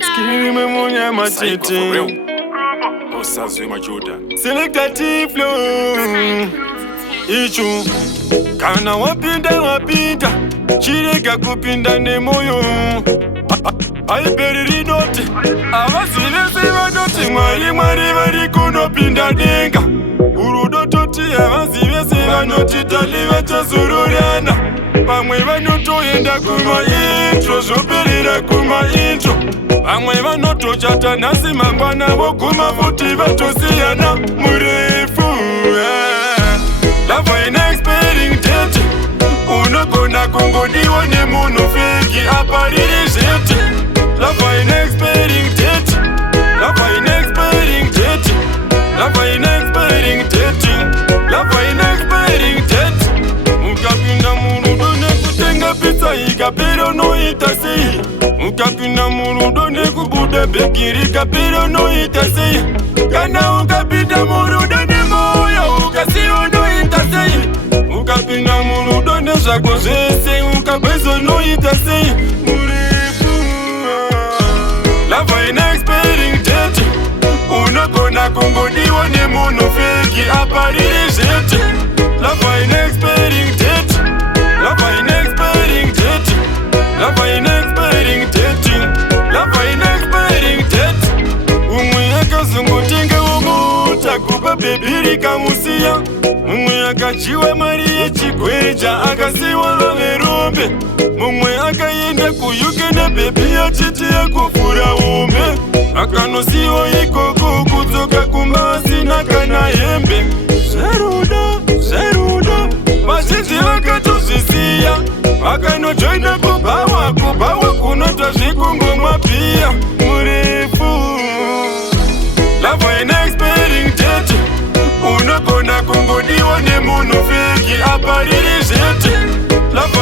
Skime munya matete. Selectative flow. Ichu kana wapinda chirega kupinda nemoyo aiperirinote avazivese vanoti mwari vari kunopinda denga urudo toti avazivese vanoti talive chazororana vamwe vanotoenda kumaintro zvoperera kumaintro vamwe vanotochata nhasi mangwana voguma futi vatosiyana murefu. Love ain't expiring date. Unogona kungodiwa nemunhu feki apariri zvete. Love ain't expiring date. Love ain't expiring date. Love ain't expiring date. Love ain't expiring date. Mukapinda murudo nekutenga pizza ikapera unoita sei? Mukapinda murudo nekubuda bhegi rikapera unoita sei? Kana ukapinda murudo nemoyo ukasiya unoita sei? Ukapinda murudo nezvako zvese ukapedza unoita sei? Murefu. Love ain't expiring date. Unogona kungodiwa nemunhu feki apariri zvete. Love ain't expiring date. Love ain't expiring date. Love ain't expiring date. Love ain't expiring date. Umwe akazongotenga umota kupa bhebi rikamusiya. Mumwe akachiwa mari yechigweja akasiwa vaverombe. Mumwe akaenda kuUK nebhebi achiti yakufura umbe. Akanosiwa ikoko kudzoka kumba asina kana hembe. Zverudo vazhinji vakatozvisiya vakanojoina kubawa kunota zvikungomwa bhiya murefu. Love ain't expiring date. Unogona kungodiwa nemunhu feki apariri zvete. Love